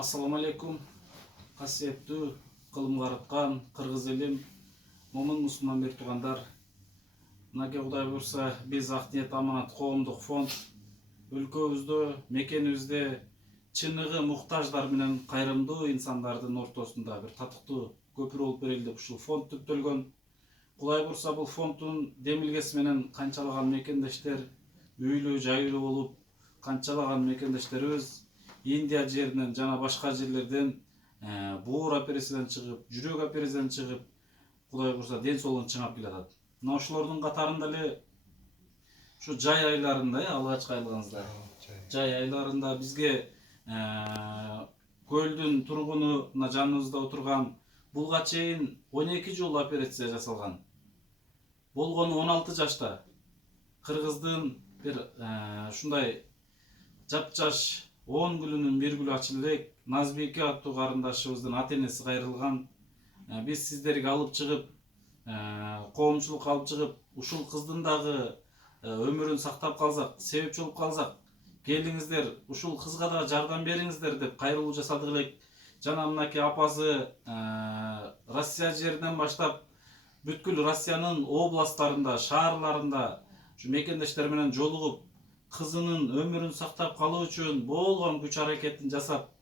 Assalamu алейкум, касиеттүү кылым караткан кыргыз элим, момун мусулман бир туугандар. Мынакей Кудай буйрса, биз Ак ниет аманат коомдук фонд өлкөбүздө, мекенибизде чыныгы муктаждар менен кайрымдуу инсандардын ортосунда бир татыктуу көпүрө болуп берели деп ушул фонд түптөлгөн. Кудай буйрса, бул фонддун демилгеси менен канчалаган мекендештер үйлүү жайлуу болуп, канчалаган мекендештерибиз Индия жеринен жана башка жерлерден буур операциядан чыгып, жүрөк операциядан чыгып, Кудай буйрса ден соолугун чыңап келатат. Мына ошолордун катарында эле ушу жай айларында, алгачкы айлыгыңызда, жай айларында бизге көлдүн тургуну мына жаныбызда отурган булга чейин 12 жыл операция жасалган. Болгону 16 жашта. Кыргыздын бир ушундай жапжаш 10 күлүнүн бир күлү ачылып элек Назбике аттуу карындашыбыздын ата энеси кайрылган. Биз сиздерге алып чыгып, коомчулукка алып чыгып, ушул кыздын дагы өмүрүн сактап калсак, себепчи болуп калсак, келиңиздер, ушул кызга да жардам бериңиздер деп кайрылуу жасадык элек. Жана мынакей апасы Россия жеринен баштап бүткүл Россиянын областтарында, шаарларында ушу мекендештер менен жолугуп, кызынын өмүрүн сактап калуу үчүн болгон күч аракетин жасап,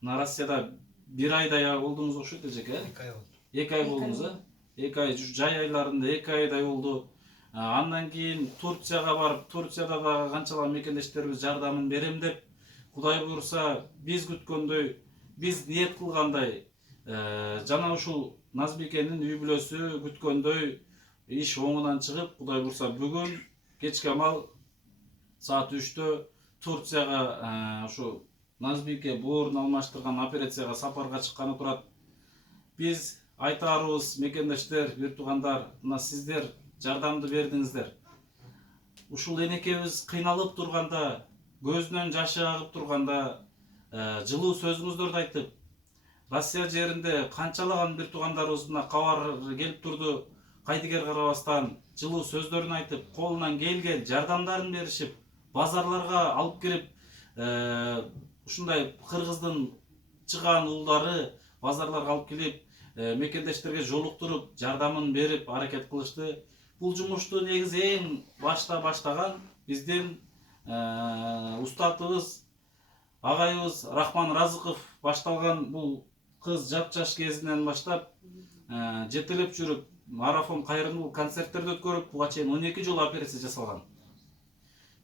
мына Россияда бир айдай болдуңуз окшойт эжеке. 2 ай болду. 2 ай болдуңуз, 2 ай жай айларында 2 айдай болду. Андан кийин Турцияга барып, Турцияда дагы канчалаган мекендештерибиз жардамын берем деп, Кудай буйрса, биз күткөндөй, биз ниет кылгандай, жана ушул Назбикенин үй бүлөсү күткөндөй иш оңунан чыгып, Кудай буйрса, бүгүн кечки амал саат 3-тө Турцияга ушу Назбике буурун алмаштырган операцияга сапарга чыкканы турат. Биз айтаарыбыз, мекендештер, бир туугандар, мына сиздер жардамды бердиңиздер. Ушул энекебиз кыйналып турганда, көзүнөн жашы агып турганда, жылуу сөзүңүздөрдү айтып, Россия жеринде канчалаган бир туугандарыбыз мына кабар келип турду, кайдыгер карабастан жылуу сөздөрүн айтып, колунан келген жардамдарын беришип, базарларга алып кирип, ушундай кыргыздын чыгаан уулдары базарларга алып келип, мекендештерге жолуктуруп, жардамын берип аракет кылышты. Бул жумушту негизи эң башта баштаган биздин устатыбыз, агайыбыз Рахман Разыков башталган. Бул кыз жапжаш кезинен баштап жетелеп жүрүп, марафон кайрымдуулук концерттерди өткөрүп, буга чейин 12 жолу операция жасалган.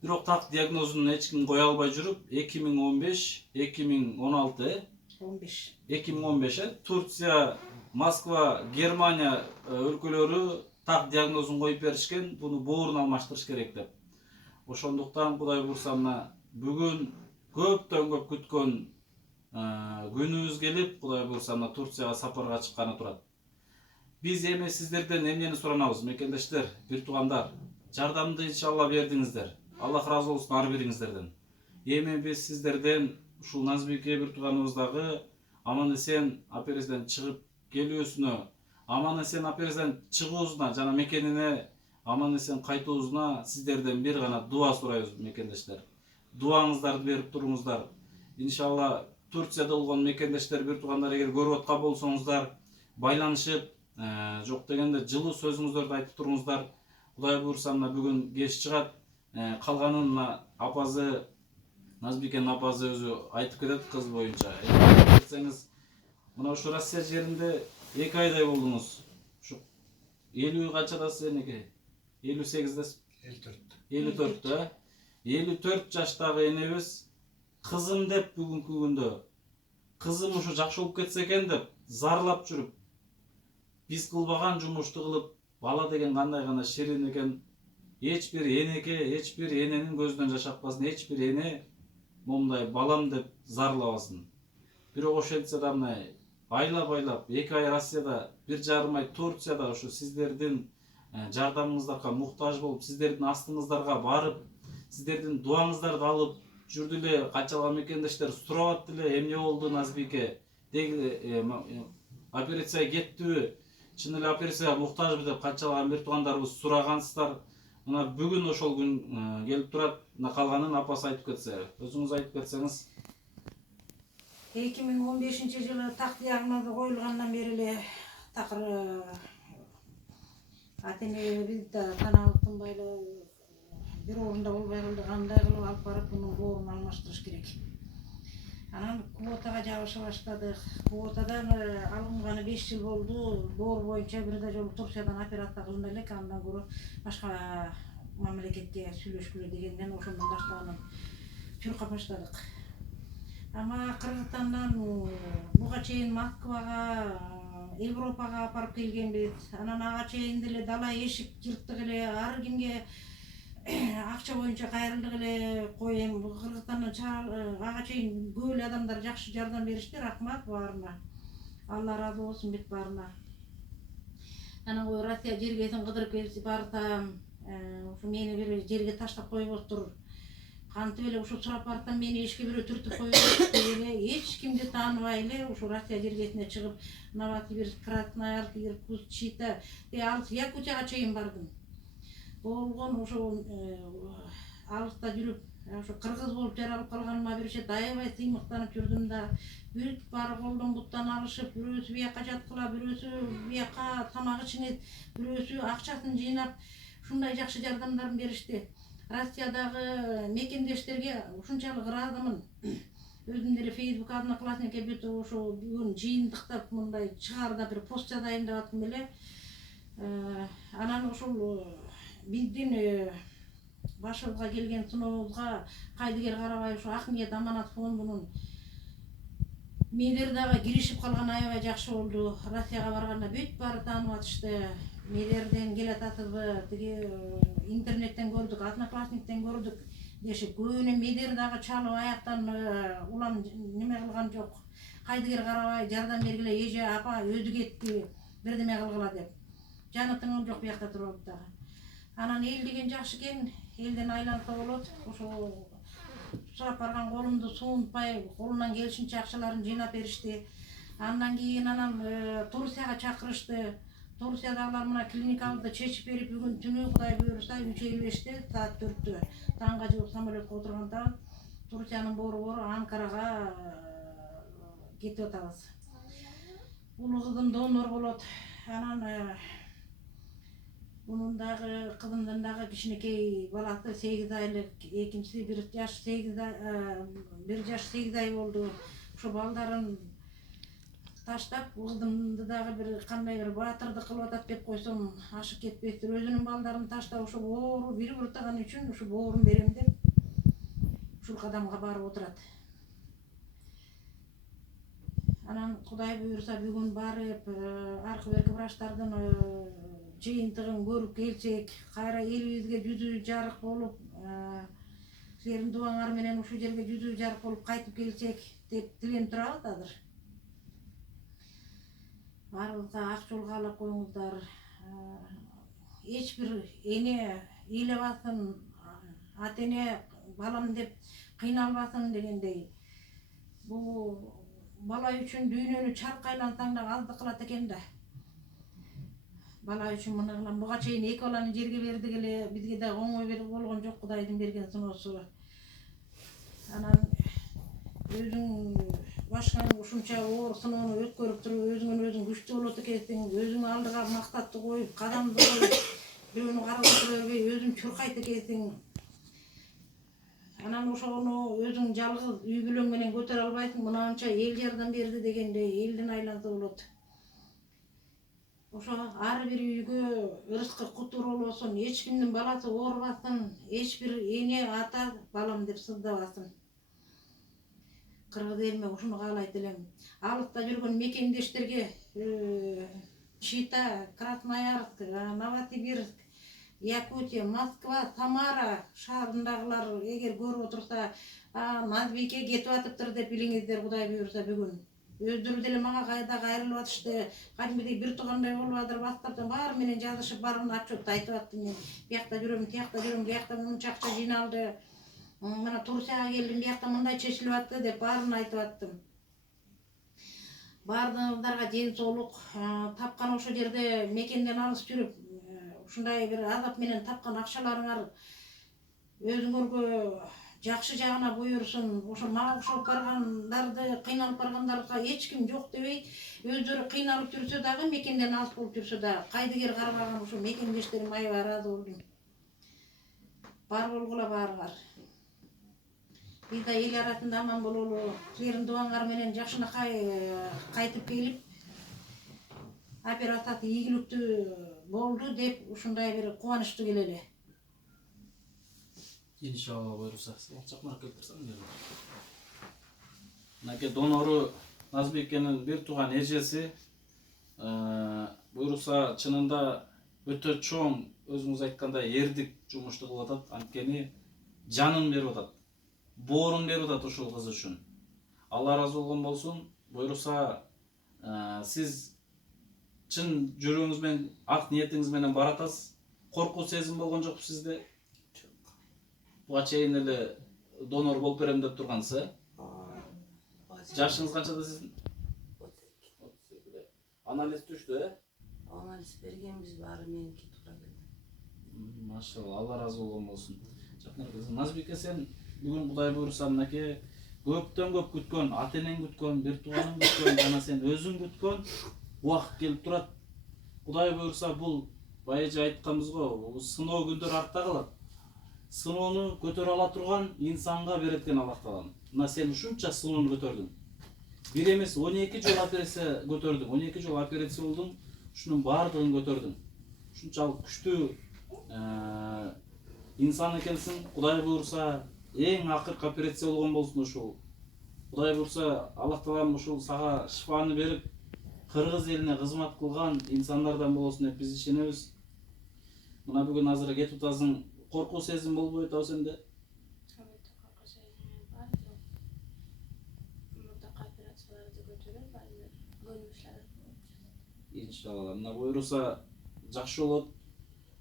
Бирок так диагнозун эч ким кое албай жүрүп, 2015 Турция, Москва, Германия өлкөлөрү так диагнозун коюп беришкен, буну буурун алмаштырыш керек деп. Ошондуктан Кудай буйрса, мына бүгүн көптөн көп күткөн күнүбүз келип, Кудай буйрса, мына Турцияга сапарга чыкканы турат. Биз эми сиздерден эмнени суранабыз, мекендештер, бир туугандар, жардамды иншалла бердиңиздер. Аллах разы болсун ар бириңиздерден. Эми биз сиздерден ушул Назбике бир тууганыбыздагы аман эсен операциядан чыгып келүүсүнө, аман эсен операциядан чыгуусуна жана мекенине аман эсен кайтуусуна сиздерден бир гана дуа сурайбыз, мекендештер. Дуаңыздарды берип туруңуздар. Иншалла Турцияда болгон мекендештер, бир туугандар, эгер көрүп аткан болсоңуздар, байланышып, жок дегенде жылуу сөзүңүздөрдү айтып туруңуздар. Кудай буйрса, мына бүгүн кеч чыгат. Калганын мына апасы, Назбикенин апасы өзү айтып кетет кыз боюнча. Айтсаңыз, мына ушу Россия жеринде 2 айдай болдуңуз. Ушу 50 канчадасыз энеке? 58десиз? 54. 54 жаштагы энебиз кызым деп бүгүнкү күндө, кызым ушу жакшы болуп кетсе экен деп зарлап жүрүп, биз кылбаган жумушту кылып, бала деген кандай гана ширин экен. Эч бир энеке, эч бир эненин көзүнөн жаш акпасын, эч бир эне момундай балам деп зарлабасын. Бирок ошентсе да мына айлап 2 ай Россияда, 1,5 ай Турцияда ушу сиздердин жардамыңыздарга муктаж болуп, сиздердин астыңыздарга барып, сиздердин дуаңыздарды алып жүрдү эле. Канчалаган мекендештер сурап атты эле, эмне болду Назбике? Деги операция кеттиби? Чын эле операцияга муктажбы деп канчалаган бир туугандарыбыз сурагансыздар. Мына бүгүн ошол күн келип турат. Мына калганын апасы айтып кетсе, өзүңүз айтып кетсеңиз. 2015-жылы так диагнозу коюлгандан бери эле такыр атене да таанабыз тынбай эле бир орунда болбой калды. Кандай кылып алып барып мунун боорун алмаштырыш керек. Анан квотага жабыша баштадык. Квотадан алынганы 5 жыл болду. Боор боюнча бир да жолу Турциядан операция кылына элек, андан көрө башка мамлекетке сүйлөшкүлө дегенден ошондон башталып чуркап баштадык. Ама Кыргызстандан буга чейин Москвага, Европага апарып келгенбиз. Анан ага чейин деле дала эшик жырттык эле, ар кимге акча боюнча кайрылдык эле. Коем Кыргызстандан ага чейин көп эле адамдар жакшы жардам беришти. Рахмат баарына. Алла ыраазы болсун бүт баарына. Анан Россия жергесин кыдырып келип барсам, ушу мени бир жерге таштап коюптур. Кантип эле ушу сурап барсам мени эшикке бирөө түртүп коюп эле, эч кимди тааныбай эле ушу Россия жергесине чыгып, Новосибирск, Красноярск, Иркутск, Чита, алыс Якутияга чейин бардым. Болгон ошо алыста жүрүп, ошо кыргыз болуп жаралып калганыма бир чет аябай сыймыктанып жүрдүм да. Бүт баары колдон буттан алышып, бирөөсү бияка жаткыла, бирөөсү бияка тамак ичиңет, бирөөсү акчасын жыйнап, ушундай жакшы жардамдарын беришти. Россиядагы мекендештерге ушунчалык ыраазымын. Өзүм деле Facebook одноклассникке бүт ошо бүгүн жыйынтыктап мындай чыгаарда бир пост жазайын деп аттым эле. Анан ошол биздин башыбызга келген сынообузга кайдыгер карабай ушу Акниет аманат фондунун медиа киришип калганы аябай жакшы болду. Россияга барганда бүт баары таанып атышты. Медиаден келатасызбы, тиги интернеттен көрдүк, одноклассниктен көрдүк дешип, көбүнө медиадагы чалып аяктан улам неме кылган жок. Кайдыгер карабай жардам бергиле, эже апа өзү кетти, бирдеме кылгыла деп. Жаны тыңым жок биякта туруп дагы. Анан эл деген жакшы экен, элден айланса болот. Ошо сурап барган колумду суунтпай, колунан келишинче акчаларын жыйнап беришти. Андан кийин Турцияга чакырышты. Турциядагылар мына клиникабызды чечип берип, бүгүн түнү Кудай буйруса 3:55 саат 4-тө таңга жугуп самолетке отурганда Турциянын борбору Анкарага кетип атабыз. Улуу кызым донор болот. Анан bunun dagı kızımdan dagı kişinekey balası 8 aylık, ikincisi 1 yaş 8 ay oldu. Şu baldarın taştap, kızımdı dagı bir kanday bir batırdı kılıp atat dep koysam aşık ketpestir. Özünün baldarını taştap şu boğuru biri vurtağın üçün şu boğurun berem dep şu kadamga barıp oturat. Anan Kuday buyursa bugün barıp arka berki vraçlardan жыйынтыгын көрүп келсек, кайра элибизге жүзү жарык болуп, силердин дубаңар менен ушул жерге жүзү жарык болуп кайтып келсек деп тиленип турабыз азыр. Баарыбызга ак жол каалап коюңуздар. Эч бир эне ыйлабасын, ата эне балам деп кыйналбасын дегендей. Бул бала үчүн дүйнөнү чарк айлансаң да аздык кылат экен да. Bala üçün mına kılan buğa çeyin iki olanı жерге berdik ele bizge de oңой berip болгон жок Кудайдын берген сыноосу. Анан өзүң башкан ушунча оор сыноону өткөрүп туруп өзүңөн күчтүү болот экенсиң, өзүң алдыга мактатты коюп, кадамды коюп, бирөөнү карап отура бербей өзүң чуркайт экенсиң. Анан ошону өзүң жалгыз үй бүлөң менен көтөрө албайсың, мынанча эл жардам берди дегендей элдин айланса болот. Ошо ар бир үйгө ырыскы кутуру болсун, эч кимдин баласы оорубасын, эч бир эне ата балам деп сыздабасын. Кыргыз элиме ушуну каалайт элем. Алыста жүргөн мекендештерге Чита, Красноярск, Новосибирск, Якутия, Москва, Самара шаарындагылар эгер көрүп отурса, Назбике кетип атыптыр деп билиңиздер Кудай буйруса бүгүн. Өздөрү деле мага кайда кайрылып атышты. Кадимдей бир туугандай болуп атыр, WhatsApp'тан баары менен жазышып барын отчет айтып аттым мен. Биякта жүрөм, тиякта жүрөм, биякта мынча акча жыйналды. Мына Турцияга келдим, биякта мындай чечилип атты деп барын айтып аттым. Баарыңыздарга ден соолук, тапкан ошол жерде мекенден алыс жүрүп, ушундай бир азап менен тапкан акчаларыңар өзүңөргө жакшы жагына буйрусун. Ошо мага окшоп баргандарды, кыйналып баргандарга эч ким жок дебей, өздөрү кыйналып жүрсө дагы, мекенден алыс болуп жүрсө дагы, кайдыгер карабаган ошо мекендештерим аябай ыраазы болдум. Бар болгула баарыңар. Биз да эл аратында аман бололу, силердин дубаңар менен жакшынакай кайтып келип, операция ийгиликтүү болду деп ушундай бир кубанычтуу келели. Иншалла буйруса. Чакмар келтирсең дер. Мынакей донору Назбикенин бир тууган эжеси буйруса чынында өтө чоң, өзүңүз айткандай, эрдик жумушту кылып атат. Анткени жанын берип атат. Боорун берип атат ушул кыз үчүн. Алла ыраазы болгон болсун. Буйруса сиз чын жүрөгүңүз менен, ак ниетиңиз менен баратасыз. Коркуу сезим болгон жокпу сизде? Буга чейин эле донор болуп берем деп тургансыз, Жашыңыз канчада сиздин? 32. Анализ түштү, Анализ бергенбиз, баары меники туура келди. Машалла, Алла ыраазы болгон болсун. Назбике, сен бүгүн Кудай буйруса мынакей көптөн көп күткөн, ата-энең күткөн, бир тууганың күткөн, жана сен өзүң күткөн убакыт келип турат. Кудай буйруса бул байыжы айтканбыз го, сыноо күндөр артта калат. Сыноону көтөрө ала турган инсанга берет экен Аллах Таалам. Мына сен ушунча сыноону көтөрдүң. Бир эмес 12 жол операция көтөрдүң, 12 жол операция болдуң, ушунун баардыгын көтөрдүң. Ушунчалык күчтүү инсан экенсиң. Кудай буйруса эң акыркы операция болгон болсун ушул. Кудай буйруса Аллах Таалам ушул сага шифаны берип, Кыргыз элине кызмат кылган инсандардан болосун деп биз ишенебиз. Мына бүгүн азыр кетип атасың, коркуу сезим болбой атабы сенде? Албетте коркуу сезими бар, жок. Мурдакы операцияларды көтөрүп, баары көнүм иштери болуп жатат. Иншалла. Мына буйруса жакшы болот.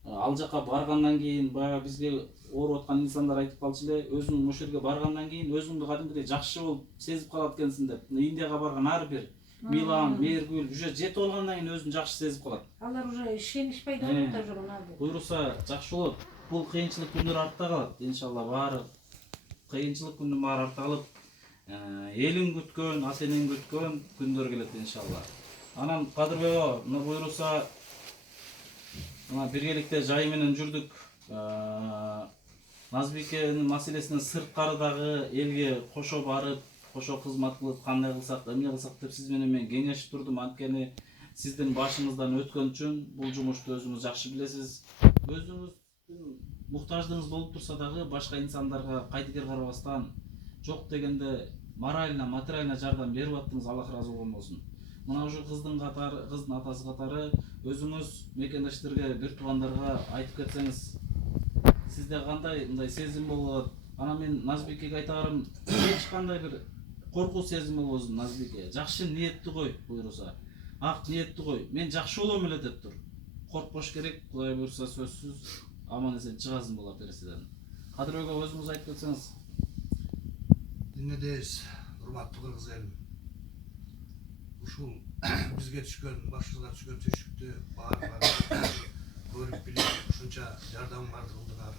Ал жака баргандан кийин баягы бизге ооруп аткан инсандар айтып калчу эле, өзүң ошол жерге баргандан кийин өзүңдү кадимкидей жакшы болуп сезип калат экенсиң деп. Индияга барган ар бир Милан, Мергүл уже жетип алгандан кийин өзүн жакшы сезип калат. Алар уже ишенич пайда болуп атат. Буйруса жакшы болот. Бул кыйынчылык күндөр артта калат. Иншалла баары кыйынчылык күндүн баары артта калып, элиң күткөн, ата-энең күткөн күндөр келет иншалла. Анан Кадырбек, мына буйруса мына биргеликте жай менен жүрдүк. Назбикенин маселесинен сырткары дагы элге кошо барып, кошо кызмат кылып, кандай кылсак, эмне кылсак деп сиз менен мен кеңешип турдум. Анткени сиздин башыңыздан өткөн үчүн бул жумушту өзүңүз жакшы билесиз. Өзүңүздүн муктаждыгыңыз болуп турса дагы башка инсандарга кайдыгер карабастан, жок дегенде морально, материально жардам берип аттыңыз, Аллах ыраазы болгон болсун. Мына ушул кыздын атасы катары өзүңүз мекендештерге, бир туугандарга айтып кетсеңиз, сизде кандай мындай сезим болуп атат? Анан мен Назбикеге айтарым, эч кандай бир коркуу сезим болбосун Назбике. Жакшы ниеттүү кой буйруса. Ак ниеттүү кой. Мен жакшы болом эле деп тур. Коркпош керек, Кудай буйруса сөзсүз аман эсен чыгасың бул операциядан. Кадырбек өзүңүз айтып кетсеңиз. Dinledeyiz, hurmatlı Kırgız elim. Uşul bizge düşkön, başımıza düşkön tüşüktü, bağırlar, görüp bilip, şunca yardımlar kıldılar.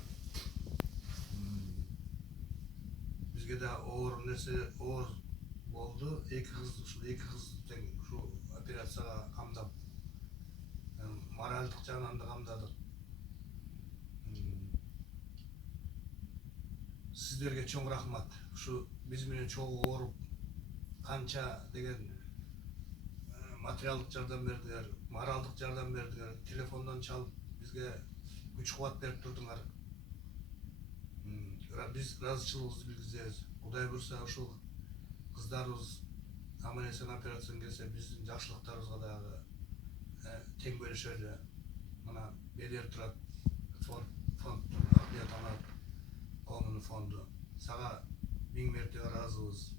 Bizge de oğur nesi, oğur oldu, iki kız şu operasyaya kamdap. Moraldik canandı kamdadık. Sizlerge çok rahmat. Şu biz menен çok oğurup, kança degen materialдык жардам бердилер, моралдык жардам бердилер, телефондон чалып бизге күч кубат берип турдуңар. Биз ыраазычылыгыбызды билгизебиз. Кудай буйруса ушул кыздарыбыз аман эсен операциядан келсе, биздин жакшылыктарыбызга дагы тең бөлүшөлү. Мына берер турат фонд Акниет ана коомунун фонду. Сага 1000 мертебе ыраазыбыз.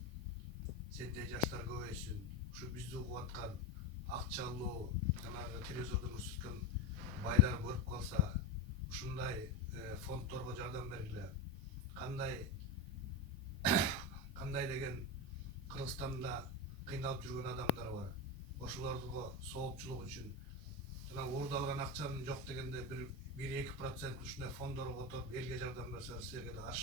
Сендей жаштар көбөйсүн. Ушу бизди угуп аткан акчалуу, жанагы телевизордон көрсөткөн байлар көрүп калса, ушундай фонддорго жардам бергиле. Кандай деген Кыргызстанда кыйналып жүргөн адамдар бар. Ошолорго соопчулук үчүн жана уурдалган акчанын жок дегенде 1-2% ушундай фонддорго которуп элге жардам берсе, силерге да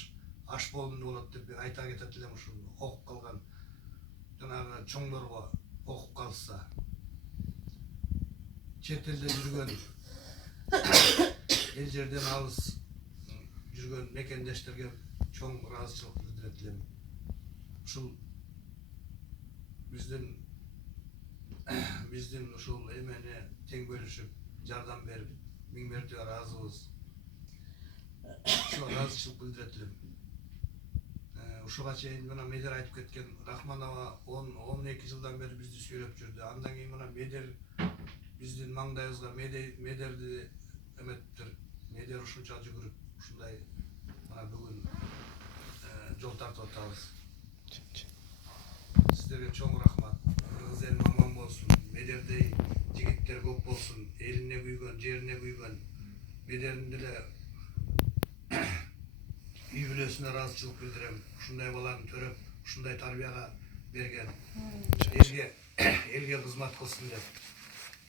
аш болымды болот деп айта кетет элем. Ушул окуп калган жанагы чоңдорго окуп калса, чет элде жүргөн эл жерден алыс жүргөн мекендештерге чоң ыраазычылык билдирет элем. Ушул биздин ушул эмени тең бөлүшүп жардам берип миң мерте ыраазыбыз. Ушуга ыраазычылык билдирет элем. Ушуга чейин мына Медер айтып кеткен, Рахманова 10-12 жылдан бери бизди сүйлөп жүрдү. Андан кийин мына Медер биздин маңдайыбызга Медерди эметиптир. Медер ушунча жүгүрүп ушундай мына бүгүн жол тартып атабыз. Сиздерге чоң рахмат. Кыргыз эл аман болсун. Медердей жигиттер көп болсун. Элине күйгөн, жерине күйгөн. Медердин деле үй бүлөсүнө ыраазычылык билдирем. Ушундай баланы төрөп, ушундай тарбияга берген. Элге кызмат кылсын деп.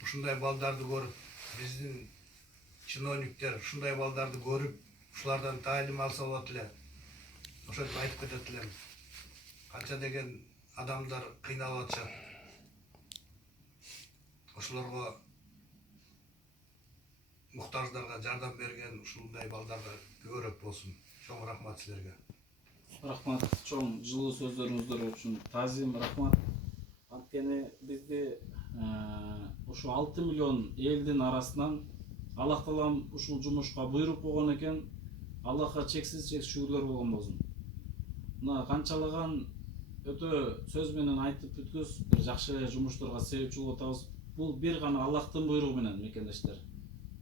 Ушундай балдарды көрүп, биздин чиновниктер ушундай балдарды көрүп, ушулардан таалим алса болот эле. Ошентип айтып кетет элем. Канча деген адамдар кыйналып атышат. Ошолорго муктаждарга жардам берген ушундай балдарга көбүрөөк болсун. Чоң рахмат силерге. Рахмат, чоң жылуу сөздөрүңүздөр үчүн тазим рахмат. Анткени бизде ушу 6 миллион элдин арасынан Аллах таалам ушул жумушка буйруп койгон экен. Аллахка чексиз шүгүрлөр болгон болсун. Мына канчалаган өтө сөз менен айтып бүткүз бир жакшы жумуштарга себепчи болуп атабыз. Бул бир гана Аллахтын буйругу менен мекендештер.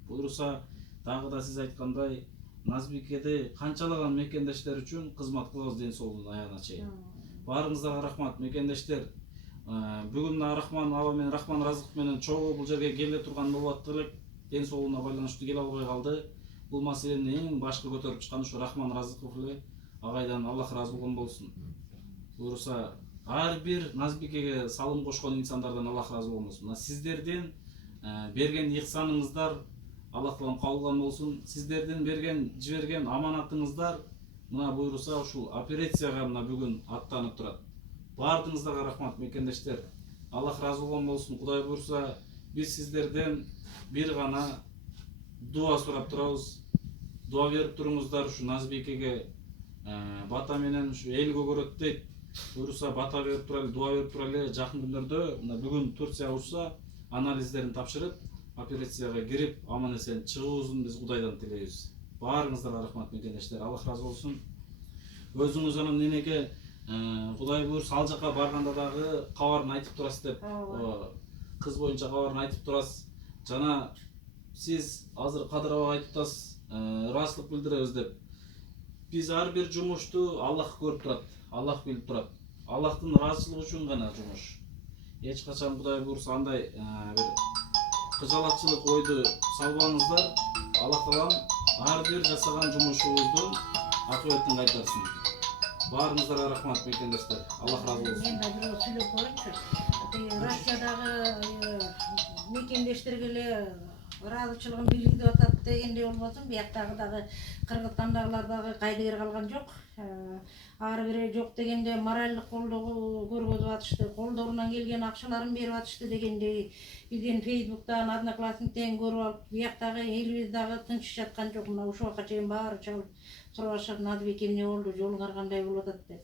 Буйруса дагы да сиз айткандай Назбикеде канчалаган мекендештер үчүн кызмат кылабыз ден соолугунун аягына чейин. Баарыңыздарга рахмат мекендештер. Бүгүн Рахман аба менен Рахман Разыков менен чогуу бул жерге келе турган болуп аттык элек. Ден соолугуна байланыштуу келе албай калды. Бул маселени эң башкы көтөрүп чыккан ушу Рахман Разыков эле. Агайдан Аллах ыраазы болгон болсун. Буюрса ар бир Назбикеге салым кошкон инсандардан Аллах ыраазы болгон болсун. Сиздердин берген ихсаныңыздар Аллах таалам кабыл кылган болсун. Сиздердин жиберген аманатыңыздар мына буюрса ушул операцияга мына бүгүн аттанып турат. Бардыңыздарга рахмат мекендештер. Аллах ыраазы болгон болсун. Кудай буюрса биз сиздерден бир гана дуа сурап турабыз. Дуа берип туруңуздар ушу Назбикеге бата менен ушу эл көгөрөт дейт. Буюрса бата берип турайлы, дуа берип турайлы. Жакын күндөрдө мына бүгүн Турция урса анализдерин тапшырып, операцияга кирип, аман эсен чыгуубузун биз Кудайдан тилейбиз. Баарыңыздарга рахмат мекендештер. Аллах ыраазы болсун. Өзүңүз анан энеге Кудай буюрса ал жака барганда дагы кабарын айтып турасыз деп, кыз боюнча кабарын айтып турасыз. Жана сиз азыр Кадыр абага айтып атасыз, ыраазычылык билдиребиз деп. Биз ар бир жумушту Аллах көрүп турат, Аллах билип турат. Аллахтын ыраазычылыгы үчүн гана жумуш. Эч качан Кудай буюрса андай бир кыжалатчылык ойду салбаңыздар. Аллах таалам ар бир жасаган жумушуңуздун акыбетін кайтарсын. Баарыңыздарга рахмат мекендештер. Аллах ыраазы болсун. Мен бирөө сүйлөп коеюнчу. Россиядагы мекендештерге эле ыраазычылыгын билдирип атат дегендей болбосун, бияктагы дагы Кыргызстандагылар дагы кайдыгер калган жок. Ар бири жок дегенде моральдык колдоо көргөзүп атышты, колдорунан келген акчаларын берип атышты дегендей биздин Фейсбуктан, Одноклассниктен көрүп алып, бияктагы элибиз дагы тынч жаткан жок. Мына ушуга чейин баары чалып сурашат, Назбике эмне болду, жолуң аргандай болуп атат деп.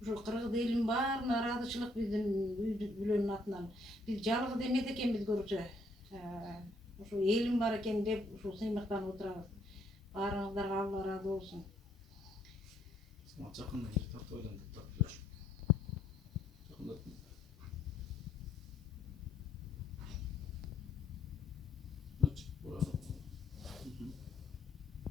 Ушул кыргыз элинин баарына ыраазычылык биздин үй бүлөнүн атынан. Биз жалгыз эмес экенбиз көрсө. Ушу элим бар экен деп ушул сыймыктанып отурабыз. Баарыңыздарга Алла ыраазы болсун. Жакында тартып ойлондук.